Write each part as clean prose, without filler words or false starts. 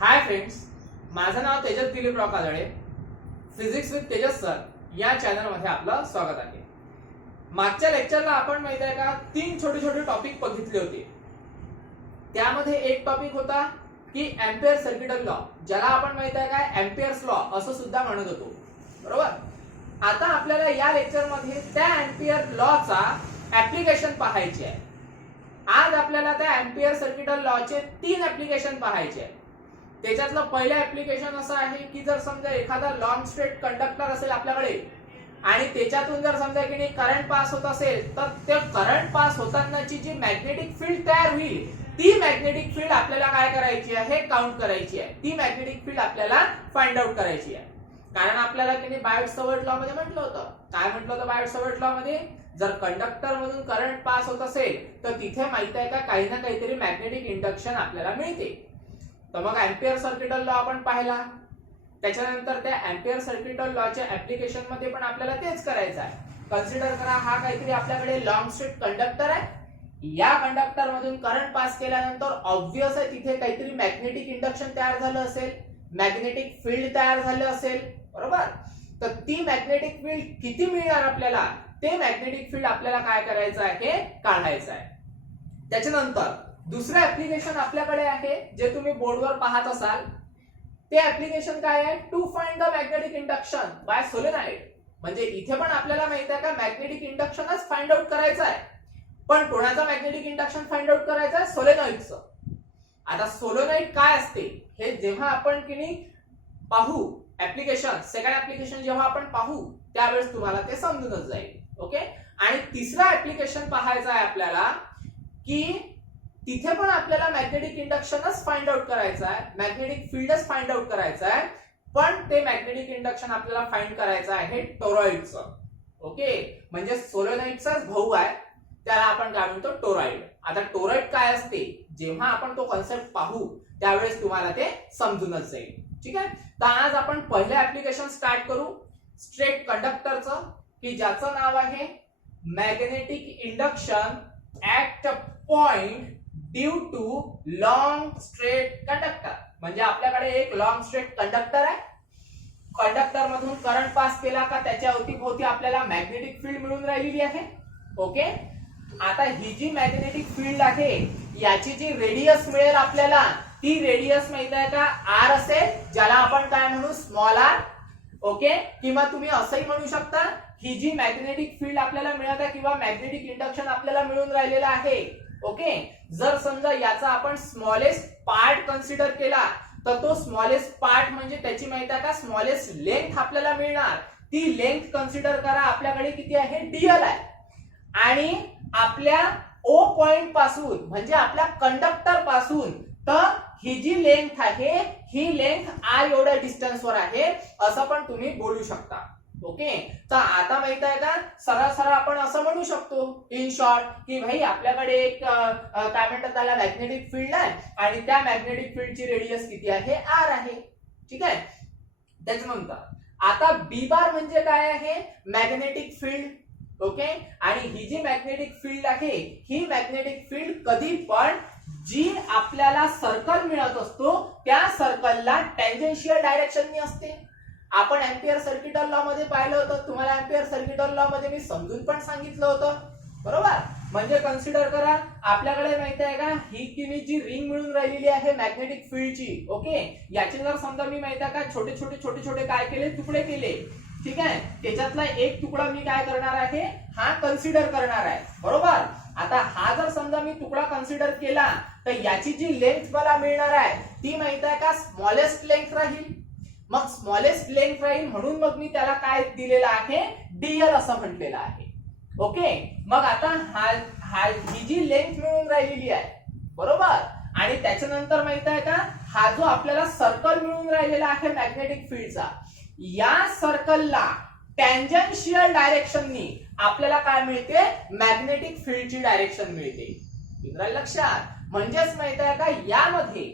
हाय friends, माझं नाव Tejas Dilipraov Kajale. Physics with Tejas sir या चॅनल मध्ये आपलं स्वागत आहे. मागच्या लेक्चरला आपण माहिती आहे का 3 छोटे छोटे टॉपिक बघितले होते. त्यामध्ये एक टॉपिक होता की एम्पियर सर्किटल लॉ, ज्याला आपण माहिती आहे का एम्पियर्स लॉ असं सुद्धा म्हणत होतो, बरोबर. आता आपल्याला या लेक्चर मध्ये त्या एम्पियर लॉचा ऍप्लिकेशन पाहायची आहे. आज आपल्याला त्या एम्पियर सर्किटल लॉचे 3 ऍप्लिकेशन पाहायचे आहेत. त्याच्यातलं पहिलं ऍप्लिकेशन असं आहे की जर समजा एखादा लॉंग स्ट्रेट कंडक्टर असेल आपल्याकडे आणि त्याच्यातून जर समजा की करंट पास होत असेल तर ते करंट पास होतानाची जी मॅग्नेटिक फील्ड तयार होईल ती मॅग्नेटिक फील्ड आपल्याला काय करायची आहे, काउंट करायची आहे. ती मॅग्नेटिक फील्ड आपल्याला फाइंड आउट करायची आहे. कारण आपल्याला की बायोट-सवर्ट लॉ मध्ये म्हटलं होतं, काय म्हटलं होतं बायोट-सवर्ट लॉ मध्ये, जर कंडक्टर मधून करंट पास होत असेल तर तिथे माहित आहे का काही ना काहीतरी मॅग्नेटिक इंडक्शन आपल्याला मिळते. तर मग एम्पियर सर्किटल लॉ आपण पाहिला. त्याच्यानंतर त्या एम्पियर सर्किटल लॉच्या ऍप्लिकेशन मध्ये पण आपल्याला तेच करायचं आहे. कन्सिडर करा हा काहीतरी आपल्याकडे लॉंग स्ट्रेट कंडक्टर आहे. या कंडक्टर मधून करंट पास केल्यानंतर ऑब्वियस आहे तिथे काहीतरी मॅग्नेटिक इंडक्शन तयार झालं असेल, मॅग्नेटिक फील्ड तयार झालं असेल, बरोबर. तर ती मॅग्नेटिक फील्ड किती मिळणार आपल्याला, ते मॅग्नेटिक फील्ड आपल्याला काय करायचं आहे, काढायचं आहे. त्याच्यानंतर दुसरं ऍप्लिकेशन आपल्याकडे आहे जे तुम्ही बोर्डवर पाहत असाल. ते ऍप्लिकेशन काय आहे, to find the magnetic induction by solenoid. म्हणजे इथे पण आपल्याला माहित आहे का मॅग्नेटिक इंडक्शनच फाइंड आउट करायचं आहे. पण कोणाचं मॅग्नेटिक इंडक्शन फाइंड आउट करायचं आहे, सोलेनॉइडचं. आता सोलेनॉइड काय असते हे जेव्हा आपण की पाहू ऍप्लिकेशन, सेकंड ऍप्लिकेशन जेव्हा आपण पाहू त्यावेळेस तुम्हाला ते समजूनच जाईल. ओके. आणि तिसरा ऍप्लिकेशन पाहायचा आहे आपल्याला की तिथे पण आपल्याला मॅग्नेटिक इंडक्शनच फाइंड आउट करायचं आहे, मॅग्नेटिक फील्डच फाइंड आउट करायचं आहे. पण ते मॅग्नेटिक इंडक्शन आपल्याला फाइंड करायचं आहे टोरॉइडचं. ओके. म्हणजे सोलेनॉइडचाच भाऊ आहे, त्याला आपण काय म्हणतो, टोरॉइड. आता टोरॉइड काय असते जेव्हा आपण तो कन्सेप्ट पाहू त्यावेळेस तुम्हाला ते समजूनच जाईल. ठीक आहे. तर आज आपण पहिलं ऍप्लिकेशन स्टार्ट करू स्ट्रेट कंडक्टरचं, की ज्याचं नाव आहे magnetic induction at a point due too long straight conductor. म्हणजे आपल्याकडे एक लॉंग स्ट्रेट कंडक्टर आहे. कंडक्टर मधून करंट पास केला का त्याच्या अवतीभोवती आपल्याला मॅग्नेटिक फील्ड मिळून राहिलेली आहे. ओके. आता ही जी मॅग्नेटिक फील्ड आहे याची जी रेडियस मिळेल आपल्याला, ती रेडियस माहित आहे का आर असेल, ज्याला आपण काय म्हणू, स्मॉल आर. ओके. किंवा तुम्ही असंही म्हणू शकता ही जी मॅग्नेटिक फील्ड आपल्याला मिळत आहे किंवा मॅग्नेटिक इंडक्शन आपल्याला मिळून राहिलेलं आहे. ओके. जर समजा याचा आपण स्मॉलेस्ट पार्ट कन्सिडर केला तर तो स्मॉलेस्ट पार्ट म्हणजे त्याची माहिती आहे का स्मॉलेस्ट लेंथ आपल्याला मिळणार. ती लेंथ कन्सिडर करा आपल्याकडे किती आहे, डीएल आहे. आणि आपल्या ओ पॉइंट पासून म्हणजे आपल्या कंडक्टर पासून तर ही जी लेंथ आहे ही लेंथ आर एवढ्या डिस्टन्स वर आहे असं पण तुम्ही बोलू शकता. ओके. तर आता माहित आहे का सरळ सरळ आपण असं म्हणू शकतो इन शॉर्ट की भाई आपल्याकडे एक काय म्हणतात त्याला मॅग्नेटिक फील्ड आहे आणि त्या मॅग्नेटिक फील्डची रेडियस किती आहे, आर आहे. ठीक आहे. त्याच्यानंतर आता बी बार म्हणजे काय आहे, मॅग्नेटिक फील्ड. ओके. आणि ही जी मॅग्नेटिक फील्ड आहे ही मॅग्नेटिक फील्ड कधी पण जी आपल्याला सर्कल मिळत असतो त्या सर्कलला टँजेन्शियल डायरेक्शननी असते. आपण एम्पियर सर्किटल लॉ मध्ये पाहिलं होतं, तुम्हाला एम्पियर सर्किटल लॉ मध्ये मी समजून पण सांगितलं होतं, बरोबर. म्हणजे कन्सिडर करा आपल्याकडे माहिती आहे का ही की जी रिंग मिळून राहिलेली आहे मॅग्नेटिक फील्डची. ओके. याचे जर समजा मी माहिती आहे का छोटे छोटे काय केले, तुकडे केले. ठीक आहे. त्याच्यातला एक तुकडा मी काय करणार आहे, हा कन्सिडर करणार आहे, बरोबर. आता हा जर समजा मी तुकडा कन्सिडर केला तर याची जी लेंथ मला मिळणार आहे ती माहिती आहे का स्मॉलेस्ट लेंथ राहील. मग स्मॉलेस्ट लेंथ राहील म्हणून मग मी त्याला काय दिलेलं आहे, डीएल असं म्हटलेलं आहे. ओके. मग आता ही जी लेंथ मिळून राहिलेली आहे, बरोबर. आणि त्याच्यानंतर माहित आहे का हा जो आपल्याला सर्कल मिळून राहिलेला आहे मॅग्नेटिक फील्डचा, या सर्कलला टँजेन्शियल डायरेक्शननी आपल्याला काय मिळते, मॅग्नेटिक फील्डची डायरेक्शन मिळते. लक्षात. म्हणजेच माहित आहे का यामध्ये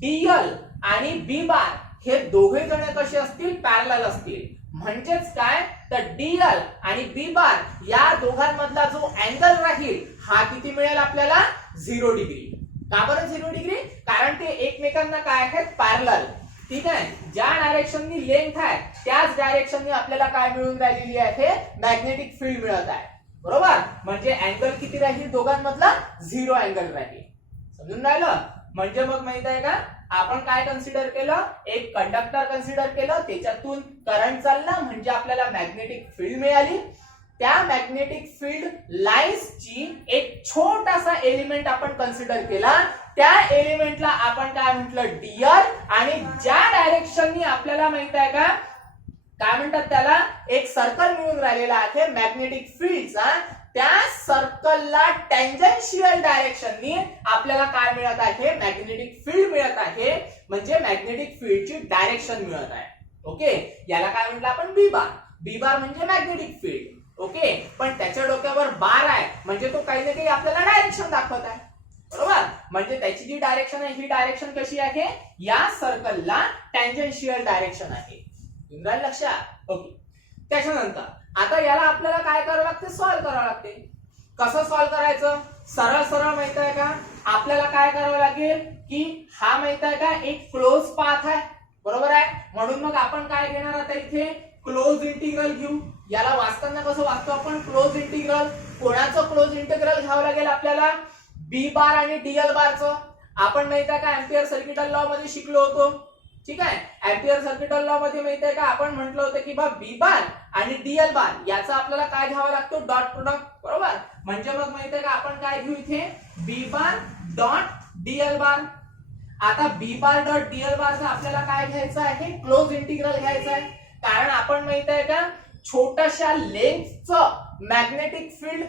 डीएल आणि बी बार हे दोघे जण कसे असतील, पॅरलल असतील. म्हणजेच काय तर डीएल आणि बी बार या दोघांमधला जो अँगल राहील हा किती मिळेल आपल्याला, 0 डिग्री. का बरं 0 डिग्री? कारण ते एकमेकांना काय आहेत, पॅरलल. ठीक आहे, ज्या डायरेक्शननी लेंथ आहे त्याच डायरेक्शननी आपल्याला काय मिळून राहिलेली आहे, मॅग्नेटिक फील्ड मिळत आहे. बरोबर, म्हणजे अँगल किती राहील दोघांमधला, 0 अँगल राहील. समजून राहिलं? म्हणजे मग माहित आहे का, आपण काय कन्सिडर केलं, एक कंडक्टर कन्सिडर केलं, त्याच्यातून करंट चालला म्हणजे आपल्याला मॅग्नेटिक फील्ड मिळाली. त्या मॅग्नेटिक फील्ड लाईन्सची एक छोटासा एलिमेंट आपण कन्सिडर केला. त्या एलिमेंटला आपण काय म्हटलं, डीएल. आणि ज्या डायरेक्शननी आपल्याला माहित आहे का, काय म्हणतात त्याला, एक सर्कल मिळून राहिलेला आहे मॅग्नेटिक फील्डचा, त्या सर्कलला टँजन्शियल डायरेक्शननी आपल्याला काय मिळत आहे, मॅग्नेटिक फील्ड मिळत आहे. म्हणजे मॅग्नेटिक फील्डची डायरेक्शन मिळत आहे. ओके, याला काय म्हटलं आपण, बी बार. बी बार म्हणजे मॅग्नेटिक फील्ड. ओके, पण त्याच्या डोक्यावर बार आहे म्हणजे तो काही ना काही आपल्याला डायरेक्शन दाखवत आहे. बरोबर, म्हणजे त्याची जी डायरेक्शन आहे ही डायरेक्शन कशी आहे, या सर्कलला टँजन्शियल डायरेक्शन आहे. लक्षात? ओके, त्याच्यानंतर आता याला आपल्याला काय करावं लागते, सॉल्व्ह करावं लागते. कसं सॉल्व्ह करायचं, सरळ सरळ माहित आहे का, आपल्याला काय करावं लागेल की हा माहित आहे का एक क्लोज पाथ आहे. बरोबर आहे, म्हणून मग आपण काय घेणार आता इथे, क्लोज इंटिग्रल घेऊ. याला वाचताना कसं वाचतो आपण, क्लोज इंटिग्रल. कोणाचं क्लोज इंटिग्रल घ्यावं लागेल आपल्याला, बी बार आणि डीएल बारचं. आपण माहित आहे का एम्पियर सर्किटल लॉ मध्ये शिकलो होतो. ठीक आहे, एम्पियर सर्किटल लॉ मध्ये माहित आहे का आपण म्हटलं होतं की बा बी बार आणि डीएल बार याचा आपल्याला काय घ्यावा लागतो, डॉट प्रोडक्ट. बरोबर, म्हणजे मग माहित आहे का आपण काय घेऊ इथे, बी बार डॉट डीएल बार. आता बी बार डॉट डीएल बारचा आपल्याला काय घ्यायचं आहे, क्लोज इंटिग्रल घ्यायचं आहे. कारण आपण माहित आहे का छोट्याशा लेंथचं मॅग्नेटिक फील्ड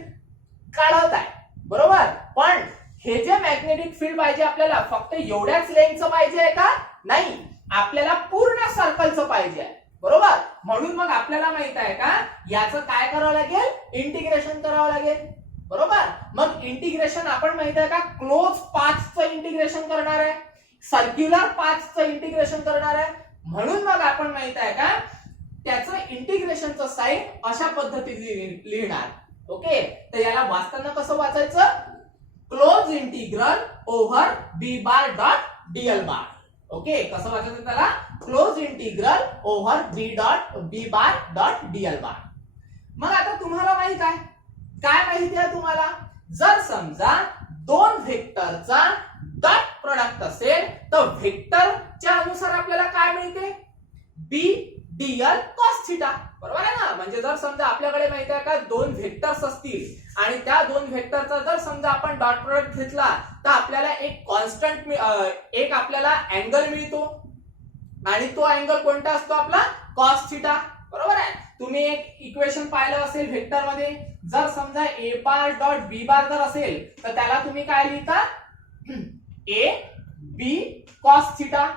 काढत आहे. बरोबर, पण हे जे मॅग्नेटिक फील्ड पाहिजे आपल्याला फक्त एवढ्याच लेंथचं पाहिजे आहे का, नाही, आपल्याला पूर्ण सर्कलचं पाहिजे आहे. बरोबर, म्हणून मग आपल्याला माहित आहे का याचं काय करावं लागेल, इंटिग्रेशन करावं लागेल. बरोबर, मग इंटिग्रेशन आपण माहित आहे का क्लोज पाथचं इंटिग्रेशन करणार आहे, सर्क्युलर पाथचं इंटिग्रेशन करणार आहे. म्हणून मग आपण माहित आहे का त्याचं इंटिग्रेशनचं साइन अशा पद्धतीने लिहिणार. ओके, तर याला वाचताना कसं वाचायचं, close integral over B bar dot Diehl bar. Okay, कसं वाचायचं त्याला, close integral over B bar dot Diehl bar. मग आता तुम्हाला माहित आहे, काय माहिती आहे तुम्हाला, जर समजा दोन व्हेक्टरचा डॉट प्रोडक्ट असेल तर व्हेक्टरच्या अनुसार आपल्याला काय मिळते, बी डीएल कॉस थिटा. बरोबर आहे ना, म्हणजे जर समजा आपल्याकडे माहिती आहे का दोन व्हेक्टर्स असतील आणि त्या दोन व्हेक्टरचा जर समजा आपण डॉट प्रोडक्ट घेतला तर आपल्याला एक कॉन्स्टंट, एक आपल्याला अँगल मिळतो आणि तो अँगल कोणता असतो आपला, कॉस थिटा. बरोबर आहे, तुम्ही एक इक्वेशन पाहिलं असेल व्हेक्टर मध्ये, जर समजा ए बार डॉट बी बार जर असेल तर त्याला तुम्ही काय लिहिता, ए बी कॉस थिटा.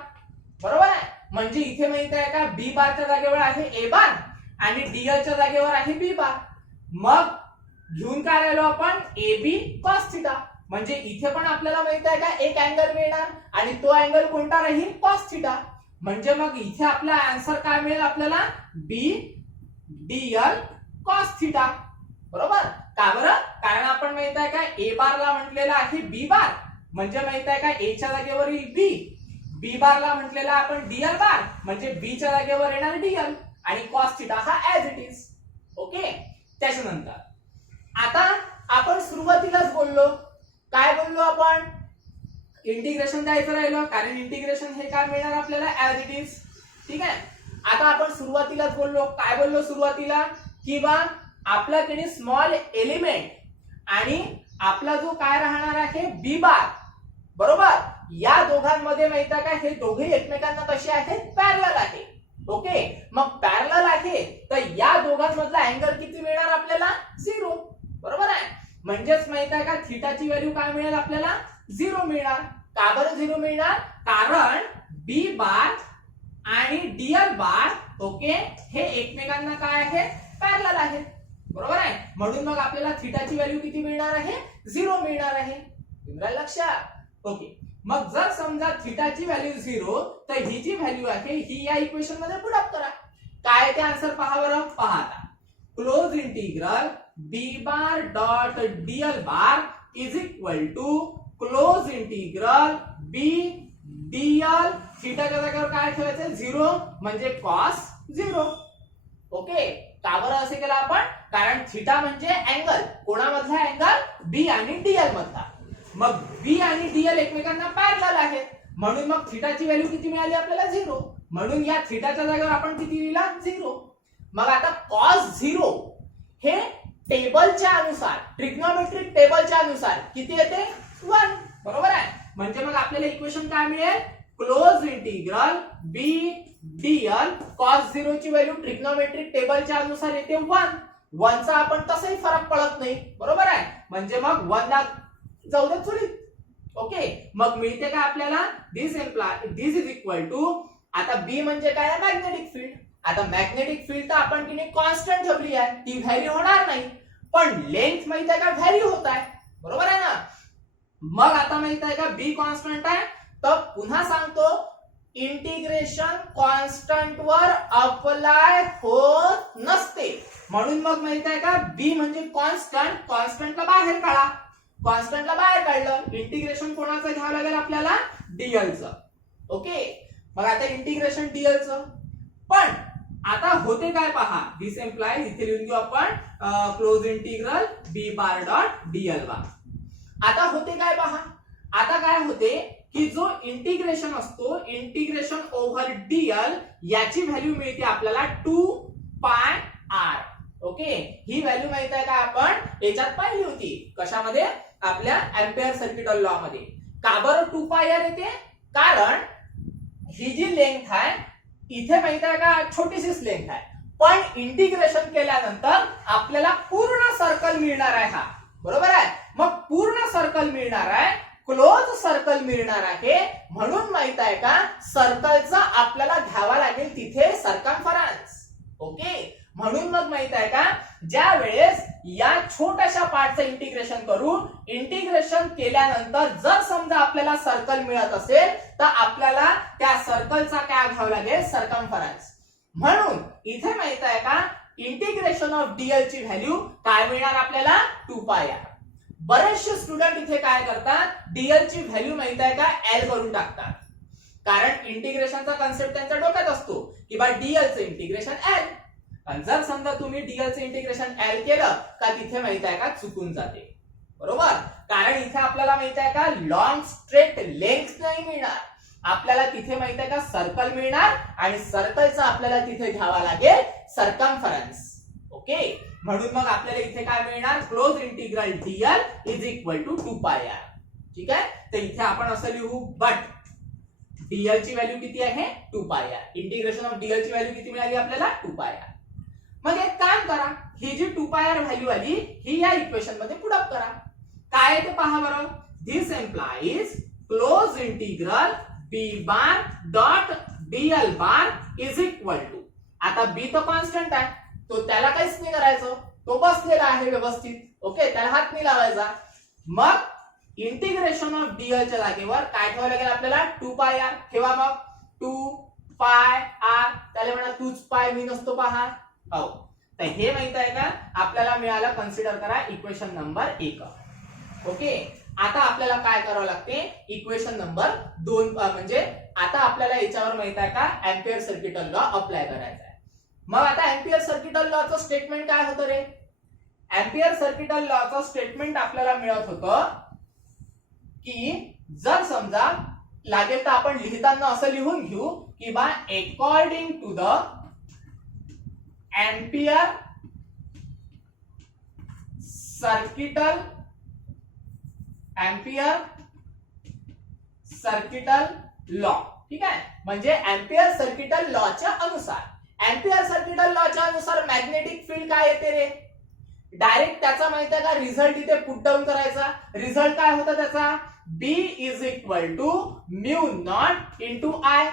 बरोबर आहे, म्हणजे इथे माहित आहे का बी बारच्या जागेवर आहे ए बार आणि डीएल च्या जागेवर आहे बी बार. मग घेऊन काय राहिलो आपण, ए बी कॉस थिटा. म्हणजे इथे पण आपल्याला माहित आहे का एक अँगल मिळणार आणि तो अँगल कोणता राहील, कॉस थिटा. म्हणजे मग इथे आपला आन्सर काय मिळेल आपल्याला, बी डीएल कॉस थिटा. बरोबर, का बरं, कारण आपण माहित आहे का ए बारला म्हटलेला आहे बी बार, म्हणजे माहित आहे का ए च्या जागेवर येईल बी, बी बारला म्हटलेला आपण डीएल बार म्हणजे बी च्या जागेवर येणार डीएल आणि कॉस थिटा हा ऍज इट इज. ओके, त्याच्यानंतर आता आपण सुरुवातीलाच बोललो, काय बोललो आपण, इंटिग्रेशन द्यायचं राहिलं, कारण इंटिग्रेशन हे काय मिळणार आपल्याला ऍज इट इज. ठीक आहे, आता आपण सुरुवातीलाच बोललो, काय बोललो सुरुवातीला, की बा आपल्याकडे स्मॉल एलिमेंट आणि आपला जो काय राहणार आहे बी बार. बरोबर, या दोघांमध्ये माहिती आहे का हे दोघे एकमेकांना कसे आहेत, पॅरलल आहे. ओके, मग पॅरलल आहे तर या दोघांमधला अँगल किती मिळणार आपल्याला, 0. बरोबर आहे, म्हणजेच माहित आहे का थीटाची व्हॅल्यू काय मिळेल आपल्याला, 0 मिळणार. का बरं 0 मिळणार, कारण बी बार आणि डीएल बार ओके हे एकमेकांना काय आहे, पॅरलल आहेत. बरोबर आहे, म्हणून मग आपल्याला थीटाची व्हॅल्यू किती मिळणार आहे, 0 मिळणार आहे. लक्षात? ओके, मग जर समजा थीटाची व्हॅल्यू 0 तर ही जी व्हॅल्यू आहे ही या इक्वेशन मध्ये पुट अप करा. काय ते आन्सर पहा बरं, पहा आता, close integral B bar dot Diehl bar is equal to close integral B dl थिटाच्या जागेवर काय ठेवायचं 0 म्हणजे कॉस 0. ओके, का बरं असे केलं आपण? कारण थिटा म्हणजे अँगल, कोणामधला अँगल? बी आणि डीएल मधला. मग बी आणि डीएल एकमेकांना पॅरलल आहेत, म्हणून मग थिटाची व्हॅल्यू किती मिळाली आपल्याला 0. म्हणून या थिटाच्या जागेवर आपण किती लिहिला 0. मग आता कॉस 0 हे टेबलच्या अनुसार, ट्रिग्नोमेट्रिक टेबलच्या अनुसार किती येते 1. बरोबर आहे. म्हणजे मग आपल्याला इक्वेशन काय मिळेल? Close integral B Diehl cos 0 ची व्हॅल्यू ट्रिग्नोमेट्रिक टेबलच्या अनुसार येते 1. 1 चा आपण तसंही फरक पडत नाही. बरोबर आहे. म्हणजे मग 1 ला जाऊ दे चुलीत. ओके, मग मिळते का आपल्याला? दिस इज इक्वल टू, आता बी म्हणजे काय? Magnetic field. आता मॅग्नेटिक फील्ड तर आपण की नाही कॉन्स्टंट ठेवली आहे, ती व्हॅरी होणार नाही, पण लेंथ माहित आहे का व्हॅरी होत आहे. बरोबर आहे ना? मग आता माहित आहे का बी कॉन्स्टंट आहे, तर पुन्हा सांगतो इंटिग्रेशन कॉन्स्टंट वर अप्लाय होत नसते. म्हणून मग माहित आहे का बी म्हणजे कॉन्स्टंट, कॉन्स्टंटला बाहेर काढा. कॉन्स्टंटला बाहेर काढलं, इंटिग्रेशन कोणाचं घ्यावं लागेल आपल्याला? डीएलचं. ओके, मग आता इंटिग्रेशन डीएलचं. पण आता होते काय पहा, दिस एम्प्लाइज इथे लिहून घेऊ आपण close integral B bar dot Diehl bar. आता होते काय पहा, आता काय होते की जो इंटिग्रेशन असतो, इंटिग्रेशन ओव्हर डीएल, याची व्हॅल्यू मिळते आपल्याला 2 पाय आर. ओके, ही व्हॅल्यू माहित आहे का आपण याच्यात पाहिली होती, कशामध्ये? आपल्या एम्पियर सर्किटल लॉ मध्ये. का बरं 2 पाय आर येते? कारण ही जी लेंथ आहे इथे माहित आहे का छोटीशीच लेंथ आहे, पण इंटिग्रेशन केल्यानंतर आपल्याला पूर्ण सर्कल मिळणार आहे हा. बरोबर आहे. मग पूर्ण सर्कल मिळणार आहे, क्लोज सर्कल मिळणार आहे, म्हणून माहित आहे का सर्कलचा आपल्याला घ्यावा लागेल तिथे सर्कम्फरन्स. ओके, म्हणून मग माहित आहे का ज्या वेळेस या छोट्याशा पार्टचं इंटिग्रेशन करून इंटिग्रेशन केल्यानंतर जर समजा आपल्याला सर्कल मिळत असेल तर आपल्याला त्या सर्कलचा काय घ्यावा लागेल? सर्कम्फरन्स. म्हणून इथे माहित आहे का इंटिग्रेशन ऑफ डीएल ची व्हॅल्यू काय मिळणार आपल्याला? 2 पाय आर. बरेचसे स्टुडंट इथे काय करतात, डीएल ची व्हॅल्यू माहित आहे का एल करून टाकतात, कारण इंटिग्रेशनचा कन्सेप्ट त्यांच्या डोक्यात असतो की बा डीएल चं इंटिग्रेशन एल. आणि जर समजा तुम्ही डीएल चं इंटिग्रेशन एल केलं का तिथे माहित आहे का चुकून जाते. बरोबर, कारण इथे आपल्याला माहित आहे का लॉंग स्ट्रेट लेंथ नाही मिळणार, आपल्याला तिथे माहित आहे का सर्कल मिळणार, आणि सर्कलचा आपल्याला तिथे घ्यावा लागेल सर्कम्फरन्स. ओके, म्हणून मग आपल्याला इथे काय मिळणार? Close integral dl is equal to 2 pi R. ठीक आहे, तर इथे आपण असं लिहू, बट डीएल ची व्हॅल्यू किती आहे? 2 pi r. Integration of dl ची व्हॅल्यू किती मिळाली आपल्याला? 2 पाय आर. मग एक काम करा, ही जी 2 पाय आर व्हॅल्यू आली ही या इक्वेशन मध्ये पुट अप करा. काय आहे ते पहा बरं. This implies close integral B bar dot Diehl bar is equal to, आता बी तो कॉन्स्टंट आहे, तो त्याला काहीच नाही करायचं, तो बसलेला आहे व्यवस्थित. ओके, त्याला हात नाही लावायचा. मग इंटिग्रेशन ऑफ डीएल च्या जागेवर काय ठेवावं लागेल आपल्याला? 2 पाय आर ठेवा. मग 2 पाय आर, त्याला म्हणा 2 पाय मी नसतो पहा. हो, तर हे माहित आहे का आपल्याला मिळालं. कन्सिडर करा इक्वेशन नंबर 1. ओके, आता आपल्याला काय करावं लागते? इक्वेशन नंबर 2, म्हणजे आता आपल्याला याच्यावर माहित आहे का एम्पियर सर्किटल लॉ अप्लाय करायचा आहे. मग आता एम्पियर सर्किटल लॉचं स्टेटमेंट काय होतं रे? एम्पियर सर्किटल लॉचं स्टेटमेंट आपल्याला मिळत होतं की जर समजा लागेल तर आपण लिहिताना असं लिहून घेऊ की बा according to the Ampere circuital law. ठीक आहे, म्हणजे एम्पियर सर्किटल लॉच्या अनुसार, एम्पियर सर्किटल लॉच्या अनुसार मॅग्नेटिक फील्ड काय येते रे? डायरेक्ट त्याचा माहिती आहे का रिझल्ट इथे पुट डाऊन करायचा. रिझल्ट काय होता त्याचा? B is equal to mu naught into I.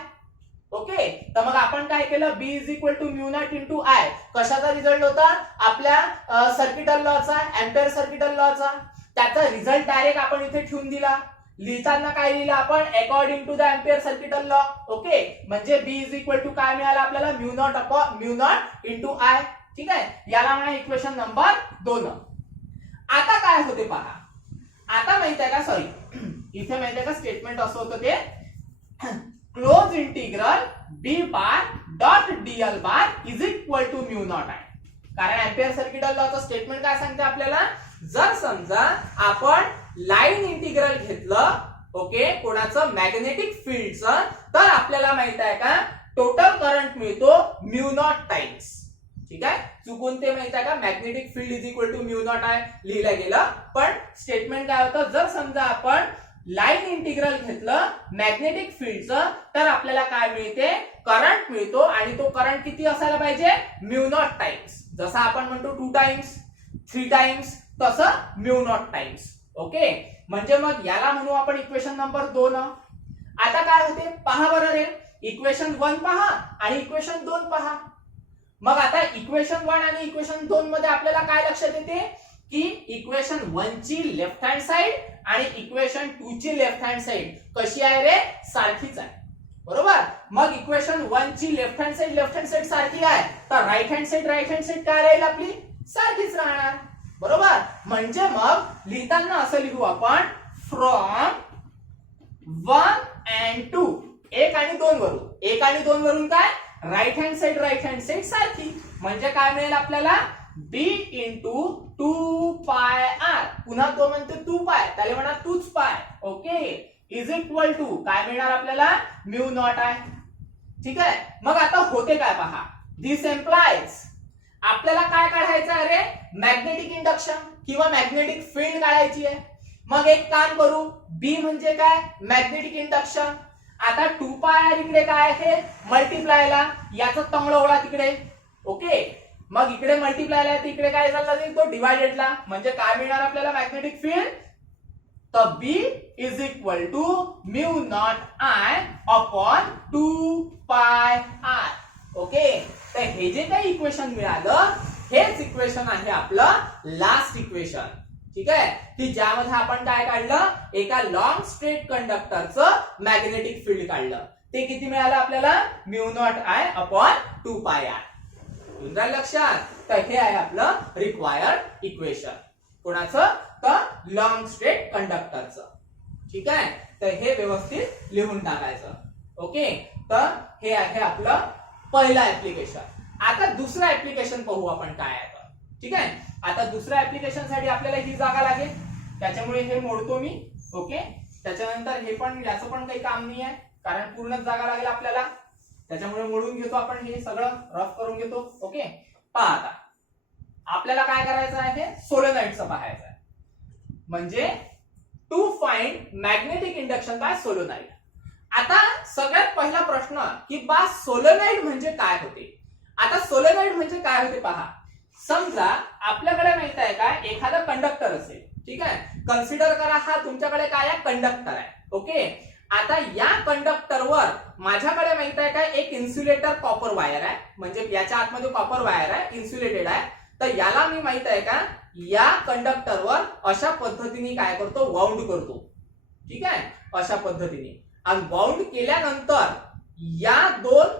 Okay, तर मग आपण काय केलं? B is equal to mu naught into I. कशाचा रिझल्ट होता? आपल्या सर्किटल लॉचा, एम्पियर सर्किटल लॉचा. त्याचा रिझल्ट डायरेक्ट आपण इथे ठेवून दिला. लिहिताना काय लिहिलं आपण? According to the Ampere circuital law. Okay, म्हणजे B इज इक्वल टू काय मिळालं आपल्याला? Mu naught into I. ठीक आहे, याला म्हणा इक्वेशन नंबर 2. आता काय होते पहा, आता माहित आहे का, सॉरी इथे माहितीये का स्टेटमेंट असं होतं ते close integral b bar dot dl bar is equal to mu naught आहे. कारण एम्पियर सर्किटल लॉचं स्टेटमेंट काय सांगते आपल्याला, जर समजा आपण लाईन इंटिग्रल घेतलं ओके कोणाचं मॅग्नेटिक फील्डचं, तर आपल्याला माहित आहे का टोटल करंट मिळतो म्यू नॉट टाइम्स. ठीक आहे, चुकून ते माहित आहे का magnetic field is equal to mu naught आहे लिहिलं गेलं, पण स्टेटमेंट काय होतं, जर समजा आपण लाईन इंटिग्रल घेतलं मॅग्नेटिक फील्डचं, तर आपल्याला काय मिळते, करंट मिळतो. आणि तो करंट किती असायला पाहिजे, म्यू नॉट टाइम्स. जसं आपण म्हणतो 2 टाइम्स 3 टाइम्स, तसं म्यू नॉट टाइम्स. ओके, म्हणजे मग याला म्हणू आपण इक्वेशन नंबर 2. आता काय होते पहा बरं रे, इक्वेशन 1 पहा आणि इक्वेशन 2 पहा. मग आता इक्वेशन 1 आणि इक्वेशन 2 मध्ये आपल्याला काय लक्षात येते की इक्वेशन 1 ची लेफ्ट हँड साइड आणि इक्वेशन 2 ची लेफ्ट हँड साइड कशी आहे रे, सारखीच आहे. बरोबर, मग इक्वेशन 1 ची लेफ्ट हँड साइड सारखी आहे, तर राईट हँड साइड काय राहील आपली, सारखीच राहणार. बरोबर, म्हणजे मग लिहिताना असं लिहू आपण फ्रॉम 1 and 2, 1 आणि 2 वरून, 1 आणि 2 वरून काय, राईट हँड साइड सारखी. म्हणजे काय मिळेल आपल्याला, b इंटू 2 पाय r, पुन्हा तो म्हणते 2 पाय, त्याला म्हणा 2च पाय. ओके, इज इक्वल टू काय मिळणार आपल्याला, म्यू नॉट आहे. ठीक आहे, मग आता होते काय पहा, दिस एम्प्लाइज आपल्याला काय काढायचं आहे रे, मॅग्नेटिक इंडक्शन किंवा मॅग्नेटिक फील्ड काढायची आहे. मग एक काम करू, बी म्हणजे काय, मॅग्नेटिक इंडक्शन. आता 2 पाय r इकडे काय आहे, मल्टिप्लायला, याचं तंगड ओळा तिकडे. ओके, मग इकडे मल्टिप्लायला आहे, इकडे काय झाला जाईल, तो डिवायडेडला. म्हणजे काय मिळणार आपल्याला मॅग्नेटिक फील्ड, तर B is equal to mu naught I upon 2 pi r. Okay, तर हे जे काही इक्वेशन मिळालं, हेच इक्वेशन आहे आपलं लास्ट इक्वेशन. ठीक आहे, की ज्यामध्ये आपण काय काढलं, एका लॉंग स्ट्रेट कंडक्टरचं मॅग्नेटिक फील्ड काढलं. ते किती मिळालं आपल्याला, mu naught I upon 2 pi r. लक्षात, तर हे आहे आपलं रिक्वायर्ड इक्वेशन. कोणाचं, तर लॉंग स्ट्रेट कंडक्टरचं. ठीक आहे, तर हे व्यवस्थित लिहून टाकायचं. ओके, तर हे आहे आपलं पहिला ऍप्लिकेशन. आता दुसरं ऍप्लिकेशन पाहू आपण काय आहे. ठीक आहे, आता दुसऱ्या ऍप्लिकेशन साठी आपल्याला ही जागा लागेल, त्याच्यामुळे हे मोडतो मी. ओके, त्याच्यानंतर हे पण, याचं पण काही काम नाही आहे, कारण पूर्णच जागा लागेल आपल्याला, त्याच्यामुळे मोडून घेतो आपण, हे सगळं रफ करून घेतो. ओके, पहा आता आपल्याला काय करायचं आहे, सोलेनॉइडचं पाहायचं आहे. म्हणजे to find magnetic induction by solenoid. आता सगळ्यात पहिला प्रश्न की बा सोलेनॉइड म्हणजे काय होते. आता सोलेनॉइड म्हणजे काय होते पहा. समजा आपल्याकडे माहित आहे का एखादा कंडक्टर असेल. ठीक आहे, कन्सिडर करा हा तुमच्याकडे काय आहे, कंडक्टर आहे. ओके, आता या कंडक्टरवर माझ्याकडे माहित आहे का एक इन्सुलेटर कॉपर वायर आहे. म्हणजे याच्या आतमध्ये कॉपर वायर आहे, इन्सुलेटेड आहे. तर याला मी माहित आहे का या कंडक्टरवर अशा पद्धतीने काय करतो, वाउंड करतो. ठीक आहे, अशा पद्धतीने. आणि वाउंड केल्यानंतर या 2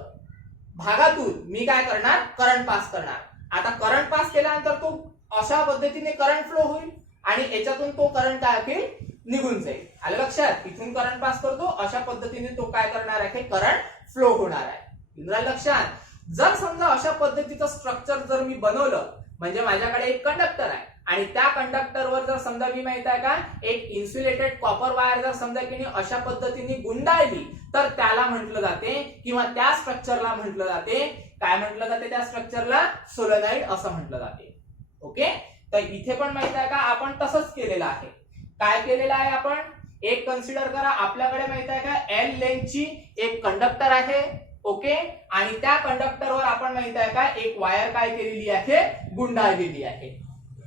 भागातून मी काय करणार, करंट पास करणार. आता करंट पास केल्यानंतर तो अशा पद्धतीने करंट फ्लो होईल आणि याच्यातून तो करंट काय होईल, निघून जाईल. आलं लक्षात, इथून करंट पास करतो, अशा पद्धतीने तो काय करणार आहे, करंट फ्लो होणार आहे. लक्षात, जर समजा अशा पद्धतीचं स्ट्रक्चर जर मी बनवलं, म्हणजे माझ्याकडे एक कंडक्टर आहे आणि त्या कंडक्टरवर जर समजा मी माहित आहे का एक इन्सुलेटेड कॉपर वायर जर समजा की अशा पद्धतीने गुंडाळली, तर त्याला म्हटलं जाते किंवा त्या स्ट्रक्चरला म्हटलं जाते, काय म्हटलं जाते त्या स्ट्रक्चरला, सोलेनॉइड असं म्हटलं जाते. ओके, तर इथे पण माहित आहे का आपण तसंच केलेलं आहे. काय केलेलं आहे आपण, एक कन्सिडर करा आपल्याकडे माहित आहे का एल लेंथची एक कंडक्टर आहे. ओके, आणि त्या कंडक्टरवर आपण माहित आहे का एक वायर काय केलेली आहे, गुंडाळलेली आहे.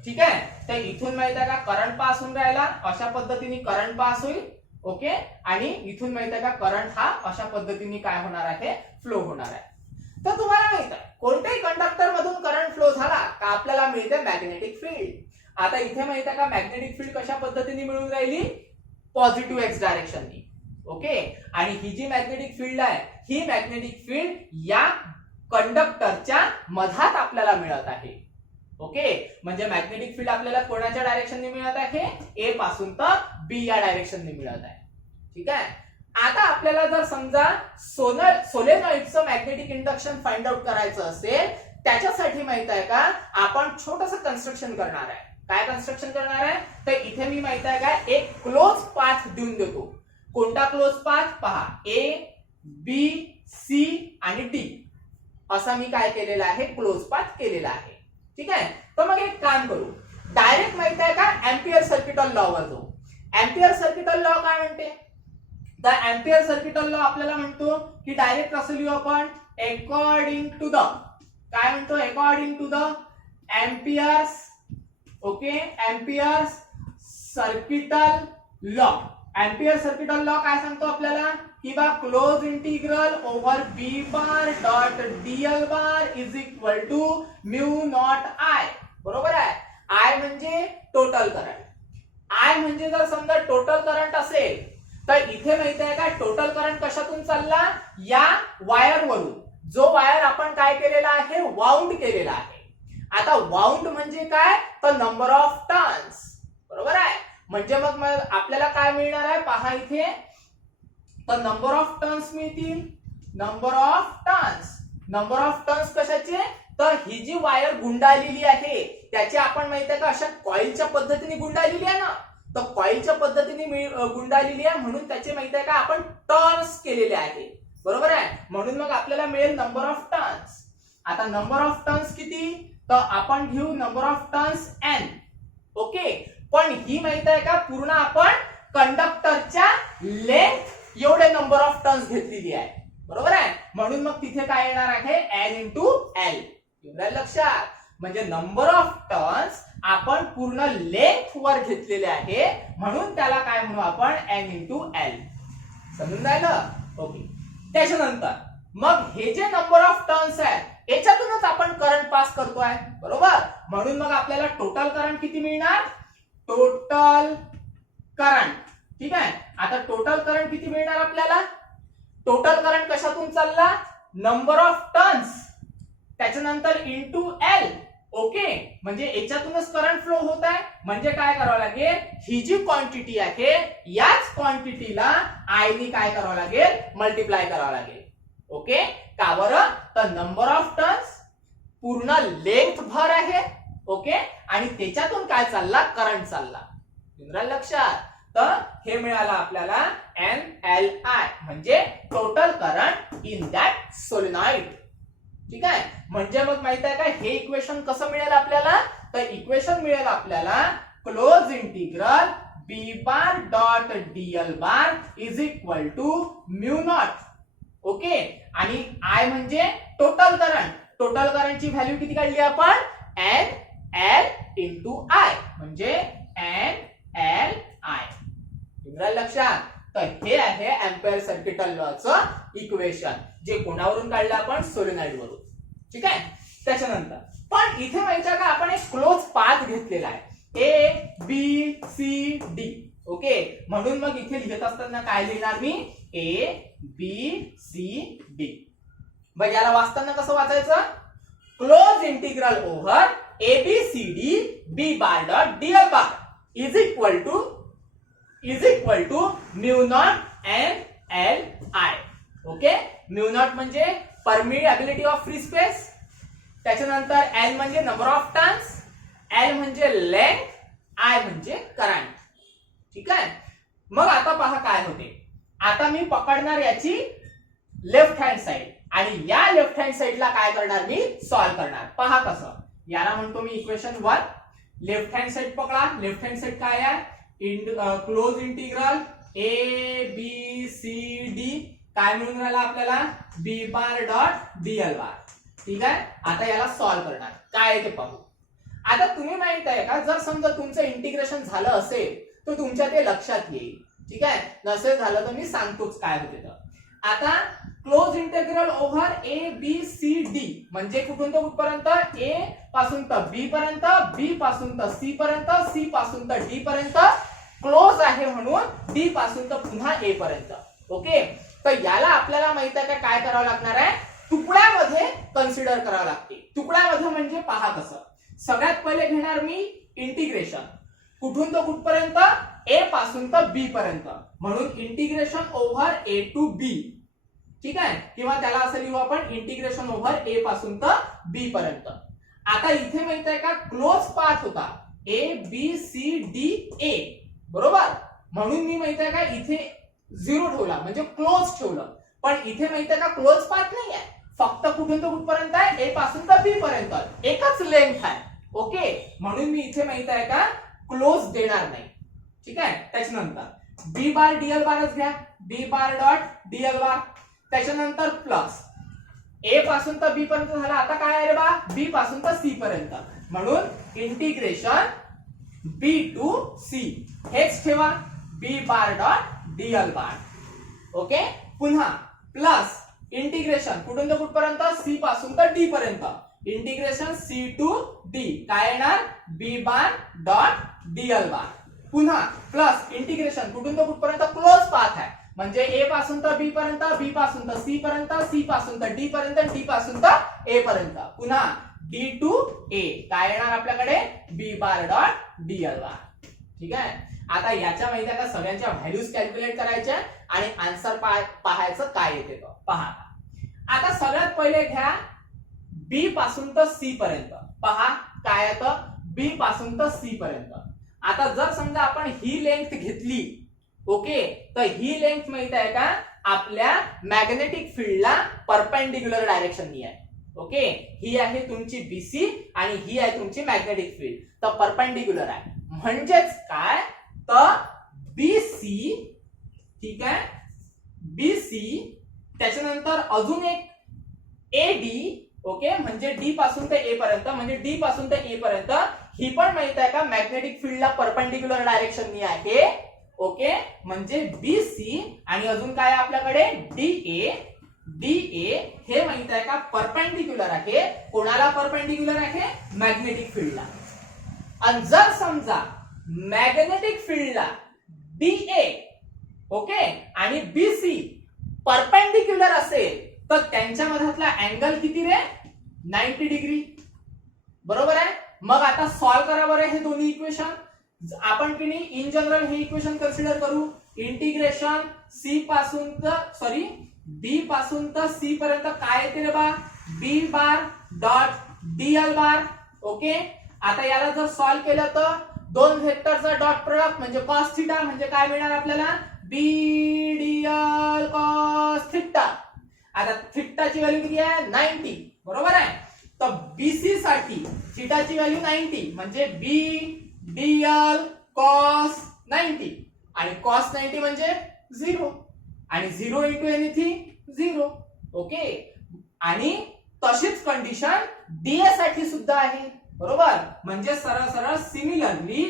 ठीक आहे, तर इथून माहित आहे का करंट पास होऊन राहिला, अशा पद्धतीने करंट पास होईल. ओके, आणि इथून माहित आहे का करंट हा अशा पद्धतीने काय होणार आहे, फ्लो होणार आहे. तर तुम्हाला माहित आहे कोणत्याही कंडक्टर मधून करंट फ्लो झाला का आपल्याला मिळते मॅग्नेटिक फील्ड. आता इथे माहित आहे का मॅग्नेटिक फील्ड कशा पद्धतीने मिळून राहिली, पॉझिटिव्ह एक्स डायरेक्शननी. ओके, आणि ही जी मॅग्नेटिक फील्ड आहे, ही मॅग्नेटिक फील्ड या कंडक्टरच्या मधात आपल्याला मिळत आहे. ओके, म्हणजे मॅग्नेटिक फील्ड आपल्याला कोणाच्या डायरेक्शनने मिळत आहे, ए पासून तर बी या डायरेक्शनने मिळत आहे. ठीक आहे. आता आपल्याला जर समजा सोलेनॉइडचं मॅग्नेटिक इंडक्शन फाइंड आउट करायचं असेल, त्याच्यासाठी माहित आहे का आपण छोटस कन्स्ट्रक्शन करणार आहे. काय कन्स्ट्रक्शन करणार आहे, तर इथे मी माहित आहे का एक क्लोज पाथ देऊन देतो. कोणता क्लोज पाथ पहा, ए बी सी आणि डी असा मी काय केलेला आहे, क्लोज पाथ केलेला आहे. ठीक आहे. तर मग एक काम करू, डायरेक्ट माहित आहे का एम्पियर सर्किटल लॉ वर जाऊ. एम्पियर सर्किटल लॉ काय म्हणते, तर एम्पियर सर्किटल लॉ आपल्याला म्हणतो की डायरेक्ट कसं लिहू आपण, अकॉर्डिंग टू द, काय म्हणतो, according to the Ampere's, okay, Ampere's circuital law. Ampere circuital law काय सांगतो आपल्याला की बा close integral over B bar dot Diehl bar is equal to mu naught I. बरोबर आहे. आय म्हणजे टोटल करंट. आय म्हणजे जर समजा टोटल करंट असेल तर इथे माहिती आहे का टोटल करंट कशातून चालला, या वायर वरून, जो वायर आपण काय केलेला आहे, वाउंड केलेला आहे. आता वाउंड म्हणजे काय, तर नंबर ऑफ टर्न्स. बरोबर आहे. म्हणजे मग आपल्याला काय मिळणार आहे पहा इथे, तर नंबर ऑफ टर्न्स मिळतील. Number of turns, number of turns कशाचे, तर ही जी वायर गुंडाळलेली आहे त्याची आपण माहिती आहे का अशा कॉइलच्या पद्धतीने गुंडाळलेली आहे ना, तर कॉइलच्या पद्धतीने गुंडाळलेली आहे म्हणून त्याचे माहिती आहे का आपण टर्न्स केलेले आहे. बरोबर आहे. म्हणून मग आपल्याला मिळेल नंबर ऑफ टर्न्स. आता नंबर ऑफ टर्न्स किती, तर आपण घेऊ number of turns n. Okay, पण ही माहिती आहे का पूर्ण आपण कंडक्टरच्या लेंथ एवढे नंबर ऑफ टर्न्स घेतलेली आहे. बरोबर आहे. म्हणून मग तिथे काय येणार आहे, n इंटू एल. एवढं लक्षात, म्हणजे नंबर ऑफ टर्न्स आपण पूर्ण लेंथ वर घेतलेले आहे म्हणून त्याला काय म्हणू आपण, n इंटू एल. समजून राहिलं. ओके. त्याच्यानंतर मग हे जे नंबर ऑफ टर्न्स आहेत याच्यातूनच आपण करंट पास करतोय. बरोबर. म्हणून मग आपल्याला टोटल करंट किती मिळणार, टोटल करंट. ठीक आहे. आता टोटल करंट किती मिळणार आपल्याला, टोटल करंट कशातून चालला, नंबर ऑफ टर्न्स त्याच्यानंतर इंटू एल. ओके, म्हणजे याच्यातूनच करंट फ्लो होत आहे. म्हणजे काय करावं लागेल, ही जी क्वांटिटी आहे याच क्वांटिटीला आय नी काय करावं लागेल, मल्टिप्लाय करावं लागेल. ओके, का बरं, तर नंबर ऑफ टर्न्स पूर्ण लेंथ भर आहे. ओके, आणि त्याच्यातून काय चालला, करंट चालला. लक्षात. तर हे मिळालं आपल्याला NLI म्हणजे total current in that solenoid. ठीक आहे. म्हणजे मग माहित आहे का हे इक्वेशन कसं मिळेल आपल्याला, तर इक्वेशन मिळेल आपल्याला close integral B bar dot Diehl bar is equal to mu naught. Okay, आणि आय म्हणजे टोटल करंट. टोटल करंटची व्हॅल्यू किती काढली आपण, NL इंटू आय म्हणजे NLI. लक्षात. तर हे आहे एम्पियर सर्किटल लॉचं इक्वेशन, जे कोणावरून काढलं आपण, सोलेनॉइड वरून. ठीक आहे. त्याच्यानंतर पण इथे माहिती आहे का आपण एक क्लोज पाथ घेतलेला आहे, A B C D. Okay, म्हणून मग इथे लिहित असताना काय लिहिणार मी, ए बी सी डी. मग याला वाचताना कसं वाचायचं, close integral over A B C D B bar dot Diehl bar is equal to mu naught NLI. Okay, mu naught म्हणजे परमिएबिलिटी ऑफ फ्री स्पेस, त्याच्यानंतर L म्हणजे नंबर ऑफ टर्न्स, L म्हणजे length, I म्हणजे current. ठीक आहे. मग आता पहा काय होते, आता मी पकडणार याची लेफ्ट हँड साइड आणि या लेफ्ट हँड साइडला काय करणार मी, सॉल्व्ह करणार. पहा कसं, याला म्हणतो मी इक्वेशन 1. लेफ्ट हँड साइड पकडा. लेफ्ट हँड साइड काय आहे, close integral A B C D काय मिळून राहिला आपल्याला, बी बार डॉट डीएल बार. ठीक आहे. आता याला सॉल्व्ह करणार, काय ते पाहू. आता तुम्ही माहित आहे का, जर समजा तुमचं इंटिग्रेशन झालं असेल तर तुमच्या ते लक्षात येईल. ठीक आहे. नसेल झालं तर मी सांगतोच काय होते. तर आता close integral over A B C D म्हणजे कुठून तर कुठपर्यंत, ए पासून तर बी पर्यंत, बी पासून तर सी पर्यंत, सी पासून तर डी पर्यंत क्लोज आहे म्हणून डी पासून तर पुन्हा ए पर्यंत. ओके, तर याला आपल्याला माहित आहे का काय करावं लागणार आहे, तुकड्यामध्ये कन्सिडर करावं लागते. तुकड्यामध्ये म्हणजे पहा कसं, सगळ्यात पहिले घेणार मी इंटिग्रेशन, कुठून तो कुठपर्यंत, ए पासून तर बी पर्यंत, म्हणून integration over A to be, ठीक आहे, किंवा त्याला असं लिहू आपण इंटिग्रेशन ओव्हर ए पासून तर बी पर्यंत. आता इथे माहित आहे का क्लोज पाथ होता ए बी सी डी ए, बरोबर, म्हणून मी माहित आहे का इथे 0 ठेवला म्हणजे क्लोज ठेवलं. पण इथे माहित आहे का क्लोज पाथ नाही आहे, फक्त कुठून तो कुठपर्यंत आहे, ए पासून तर बी पर्यंत, एकच लेंथ आहे. ओके, म्हणून मी इथे माहित आहे का क्लोज देणार नाही, ठीक आहे. त्याच्यानंतर बी बार डीएल बारच घ्या, बी बार डॉट डीएल बार, त्याच्यानंतर प्लस ए पासून तर बी पर्यंत झाला. आता काय आहे रे बा, बी पासून तर सी पर्यंत, म्हणून इंटिग्रेशन बी टू सी, हेच ठेवा, B bar dot Diehl bar. Okay, पुन्हा प्लस इंटिग्रेशन कुठून तर कुठपर्यंत, सी पासून तर डी पर्यंत, इंटिग्रेशन सी टू डी, काय येणार, बी बार डॉट डीएल बार. पुन्हा प्लस इंटिग्रेशन कुठून तर कुठपर्यंत, क्लोज पाथ आहे, म्हणजे ए पासून तर बी पर्यंत, बी पासून तर सी पर्यंत, सी पासून तर डी पर्यंत, डी पासून तर ए पर्यंत. पुन्हा डी टू ए, काय येणार आपल्याकडे, बी बार डॉट डीएल बार. ठीक आहे. आता याच्या माहिती का सगळ्यांच्या व्हॅल्यूज कॅल्क्युलेट करायच्या आणि आन्सर पाहायचं काय येते तो पहा. आता सगळ्यात पहिले घ्या बी पासून तर सी पर्यंत, पहा काय येतं, बी पासून तर सी पर्यंत. आता जर समजा आपण ही लेंथ घेतली, ओके, तर ही लेंथ माहित आहे का आपल्या मॅग्नेटिक फील्डला परपेंडिक्युलर डायरेक्शननी आहे. ओके, ही आहे तुमची बीसी आणि ही आहे तुमची मॅग्नेटिक फील्ड, तर परपेंडिक्युलर आहे. म्हणजेच काय, तर बीसी, ठीक आहे, बीसी, त्याच्यानंतर अजून एक एडी, ओके, म्हणजे डी पासून ते ए पर्यंत, म्हणजे डी पासून ते ए पर्यंत, ही पण माहित आहे का मॅग्नेटिक फील्डला परपेंडिक्युलर डायरेक्शननी आहे. ओके, म्हणजे बीसी आणि अजून काय आपल्याकडे डीए, डीए हे माहित आहे का परपेंडिक्युलर आहे. कोणाला परपेंडिक्युलर आहे, मॅग्नेटिक फील्डला. आणि जर समजा मॅग्नेटिक फील्डला डीए, ओके, आणि बीसी परपेंडिक्युलर असेल तर त्यांच्या मधातला अँगल किती रे, 90 डिग्री, बरोबर आहे. मग आता सॉल्व करा बरं हे दोन्ही इक्वेशन. आपण की नाही इन जनरल हे इक्वेशन कन्सिडर करू, इंटिग्रेशन सी पासून तर सॉरी बी पासून तर सी पर्यंत काय येते रे बा, B bar dot Diehl bar. Okay, आता याला जर सॉल्व केलं तर दोन व्हेक्टरचा डॉट प्रोडक्ट म्हणजे कॉस थिटा, म्हणजे काय मिळणार आपल्याला, बी डीएल कॉस थिटा. आता थिटाची व्हॅल्यू किती आहे, 90, बरोबर आहे. तर बीसी साठी थिटाची व्हॅल्यू 90 म्हणजे बी डीएल कॉस 90 आणि कॉस 90 म्हणजे 0 आणि 0 इंटू एनिथिंग 0. ओके, आणि तशीच कंडिशन डीए साठी सुद्धा आहे, बरोबर. म्हणजे सरळ सरळ similarly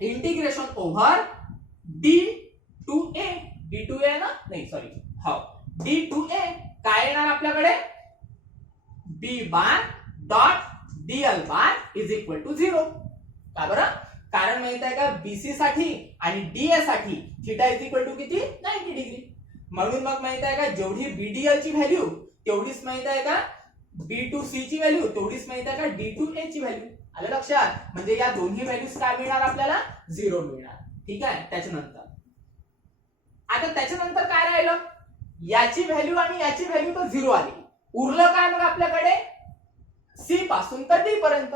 integration over d to a, d to a ना, नाही सॉरी, हो, डी टू ए काय येणार आपल्याकडे, B bar dot Diehl bar is equal to 0. का बरं, कारण माहित आहे का बीसी साठी आणि डीए साठी थिटा इज इक्वल टू किती, 90 डिग्री. म्हणून मग माहित आहे का जेवढी बीडीएल ची व्हॅल्यू तेवढीच माहित आहे का बी टू सी ची व्हॅल्यू तेवढीच माहित आहे का डी टू ए ची व्हॅल्यू. आलं लक्षात, म्हणजे या दोन्ही व्हॅल्यूज काय मिळणार आपल्याला, 0 मिळणार. ठीक आहे. त्याच्यानंतर काय राहिलं, याची व्हॅल्यू आणि याची व्हॅल्यू तर 0 आली. उरलं काय मग आपल्याकडे, सी पासून तर डी पर्यंत.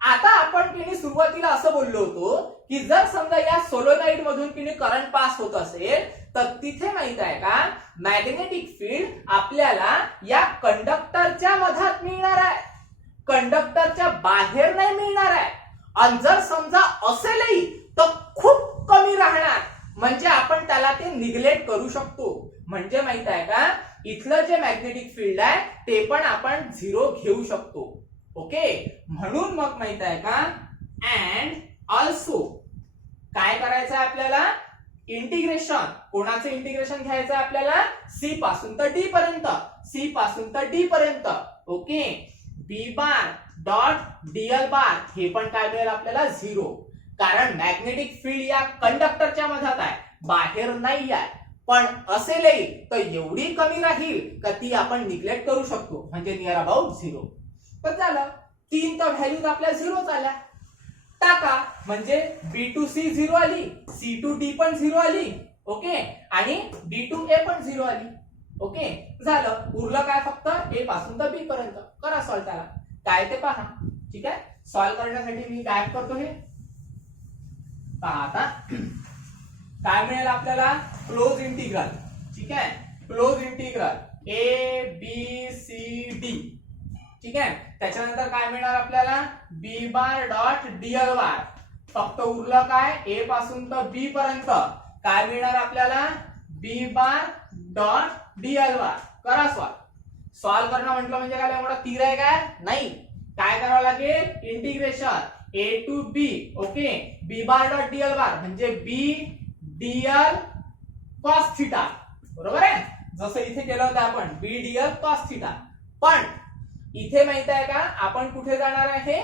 आता आपण की सुरुवातीला असं बोललो होतो की जर समजा या सोलोनाइड मधून की करंट पास होत असेल तर तिथे माहित आहे का मॅग्नेटिक फील्ड आपल्याला या कंडक्टरच्या मधात मिळणार आहे, कंडक्टरच्या बाहेर नाही मिळणार आहे. आणि जर समजा असेलही तर खूप कमी राहणार, म्हणजे आपण त्याला ते निग्लेक्ट करू शकतो. म्हणजे माहित आहे का इथलं जे मॅग्नेटिक फील्ड आहे ते पण आपण 0 घेऊ शकतो. ओके, म्हणून मग माहित आहे का अँड ऑल्सो काय करायचं आहे आपल्याला, इंटिग्रेशन, कोणाचं इंटिग्रेशन घ्यायचं आहे आपल्याला, सी पासून तर डी पर्यंत, सी पासून तर डी पर्यंत. Okay, B bar dot Diehl bar हे पण काय मिळेल आपल्याला, 0. कारण मॅग्नेटिक फील्ड या कंडक्टरच्या मधात आहे, बाहेर नाही आहे. पण असेलही तर एवढी कमी राहील का ती आपण निग्लेक्ट करू शकतो, म्हणजे नियर अबाउट 0. तर झालं 3 तर व्हॅल्यूज आपल्या 0 आल्या. टाका म्हणजे B to C 0 आली, C to D पण 0 आली. ओके आणि D to A पण 0 आली. ओके झालं. उरलं काय फक्त A पासून तर B पर्यंत. करा सॉल्व त्याला. काय ते पहा. ठीक आहे. सॉल्व करण्यासाठी मी काय करतो हे पहा. आता काय मिळेल आपल्याला क्लोज इंटिग्रल. ठीक आहे. Close integral A B C D. ठीक आहे. त्याच्यानंतर काय मिळणार आपल्याला B बार डॉट DL बार. फक्त उरलं काय A पासून तर B पर्यंत. काय मिळणार आपल्याला B बार डॉट DL बार. करा सॉल्व. सॉल्व करणं म्हटलं म्हणजे काय एवढा तीर आहे काय नाही. काय करावं लागेल integration A to B. Okay B bar dot DL बार म्हणजे B DL cos थिटा. बरोबर आहे. जसं इथे केलं होतं आपण B DL cos थिटा. पण इथे माहित आहे का आपण कुठे जाणार आहे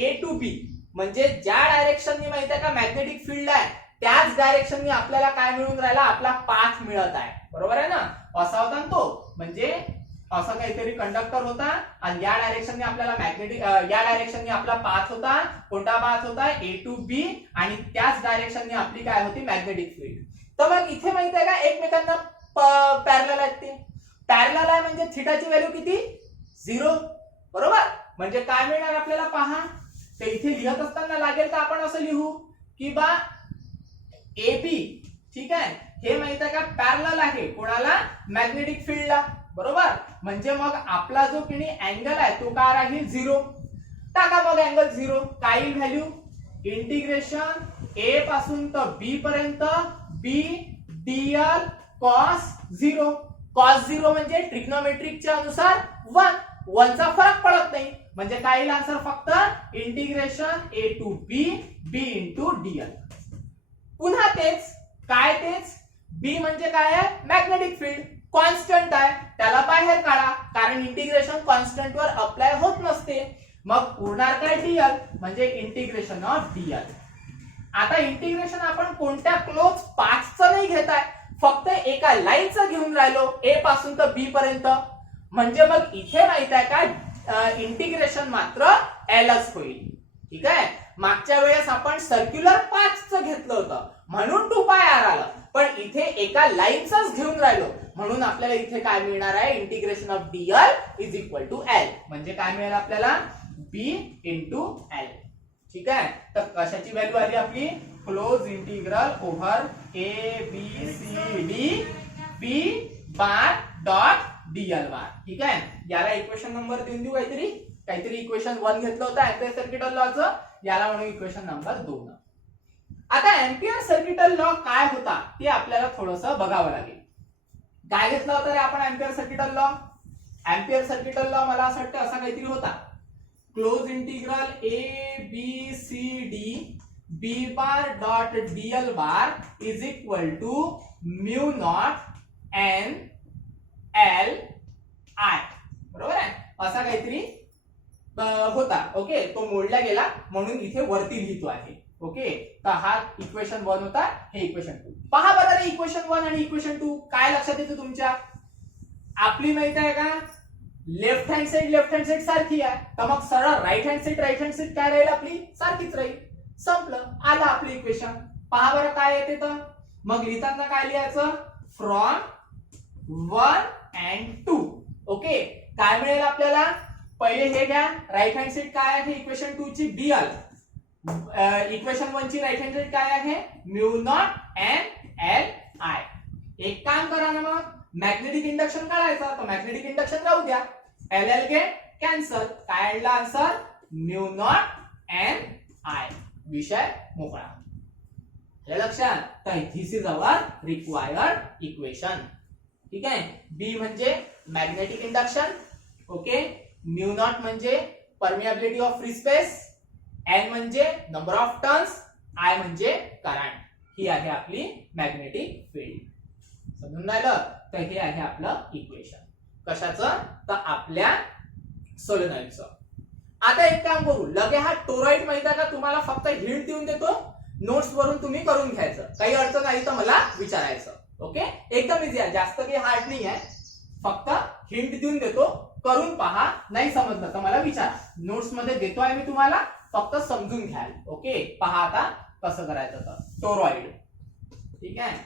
A to B म्हणजे ज्या डायरेक्शननी माहित आहे का मॅग्नेटिक फील्ड आहे त्याच डायरेक्शननी आपल्याला काय मिळून राहिला आपला पाथ मिळत आहे. बरोबर आहे ना. असा होता ना तो म्हणजे असं काहीतरी कंडक्टर होता आणि या डायरेक्शनने आपल्याला मॅग्नेटिक या डायरेक्शनने आपला पाथ होता. कोणता पाथ होता A to B आणि त्याच डायरेक्शनने आपली काय होती मॅग्नेटिक फील्ड. तर मग इथे माहित आहे का एकमेकांना पॅरलल आहेत ते. पॅरलल आहे म्हणजे थिटाची व्हॅल्यू किती 0. बरोबर म्हणजे काय मिळणार आपल्याला पहा. तर इथे लिहत असताना लागेल तर आपण असं लिहू की बा AB ठीक आहे हे माहित आहे का पॅरलल आहे कोणाला मॅग्नेटिक फील्डला. बरोबर म्हणजे मग आपला जो किणी अँगल आहे तो काय राहील 0. टाका मग अँगल 0. काय येईल व्हॅल्यू इंटिग्रेशन A पासून तर B पर्यंत B DL cos 0. cos 0 म्हणजे ट्रिग्नोमेट्रिकच्या अनुसार 1. 1 चा फरक पडत नाही म्हणजे काय येईल आन्सर फक्त integration A to B B into DL. पुन्हा तेच काय तेच B म्हणजे काय आहे मॅग्नेटिक फील्ड कॉन्स्टंट आहे त्याला बाहेर काढा कारण इंटिग्रेशन कॉन्स्टंट वर अप्लाय होत नसते. मग उरणार काय DL म्हणजे इंटिग्रेशन ऑफ DL. आता इंटिग्रेशन आपण कोणत्या क्लोज पाथचं नाही घेत आहे फक्त एका लाईनचं घेऊन राहिलो A पासून तर B पर्यंत. म्हणजे मग इथे माहित आहे का इंटिग्रेशन मात्र Lच होईल. ठीक आहे. मागच्या वेळेस आपण सर्क्युलर पाथचं घेतलं होतं म्हणून 2πr आलं पण इथे एका लाईनचंच घेऊन राहिलो म्हणून आपल्याला इथे काय मिळणार आहे integration of DL is equal to L. म्हणजे काय मिळेल आपल्याला B इंटू L. ठीक आहे. तर कशाची व्हॅल्यू आली आपली close integral over A B C D B bar dot DL बार. ठीक आहे. याला इक्वेशन नंबर देऊन देऊ काहीतरी इक्वेशन 1 घेतलं होतं एम्पियर सर्किटल लॉचं याला म्हणून इक्वेशन नंबर 2. आता एम्पियर सर्किटल लॉ काय होता ते आपल्याला थोडंसं बघावं लागेल. काय घेतलं होतं रे आपण Ampere circuital law. Ampere circuital law मला असं वाटतं असा काहीतरी होता close integral A B C D B bar dot DL bar is equal to mu naught N L I. बरोबर आहे असा काहीतरी होता. ओके तो मोडला गेला म्हणून इथे वरती लिहितो आहे. ओके तर हा इक्वेशन 1 होता हे इक्वेशन 2. पहा बरं रे इक्वेशन 1 आणि इक्वेशन 2 काय लक्षात येतं तुमच्या. आपली माहित आहे का लेफ्ट हँड साइड सारखी आहे तर मग सरळ राईट हँड साइड काय राहील आपली सारखीच राहील. संपलं आलं आपलं इक्वेशन. पहा बरं काय येते तर मग लिहिताना काय लिहायचं फ्रॉम 1 and 2. ओके काय मिळेल आपल्याला पहिले हे घ्या राईट हँड साइड काय आहे इक्वेशन 2 ची DL. इक्वेशन 1 ची राईट हँड साइड काय आहे mu naught N L I. एक काम करा ना मग मॅग्नेटिक इंडक्शन काढायचा तर मॅग्नेटिक इंडक्शन राहू द्या LL घे कॅन्सल. काय आणला answer mu naught N I. विषय मोकळा. हे लक्षात तर this is our required equation. ठीक आहे. B म्हणजे magnetic induction. Okay mu naught म्हणजे permeability of free space. N म्हणजे नंबर ऑफ टर्न्स. I म्हणजे करंट. ही आहे आपली मॅग्नेटिक फील्ड. समजून राहिलं तर हे आहे आपलं इक्वेशन कशाचं तर आपल्या सोलेनॉइडचं. आता एक काम करू लगे हा टोरॉइड माहिती आहे का तुम्हाला फक्त हिंट देऊन देतो नोट्स वरून तुम्ही करून घ्यायचं काही अडचण आली तर मला विचारायचं. ओके एकदम इझी आहे जास्त काही हार्ड नाही आहे. फक्त हिंट देऊन देतो, करून पहा, नाही समजलं तर मला विचारा, नोट्स मध्ये देतोय मी तुम्हाला, फक्त समजून घ्याल. ओके, पहा आता कसं करायचं. तर टोरॉइड, ठीक आहे,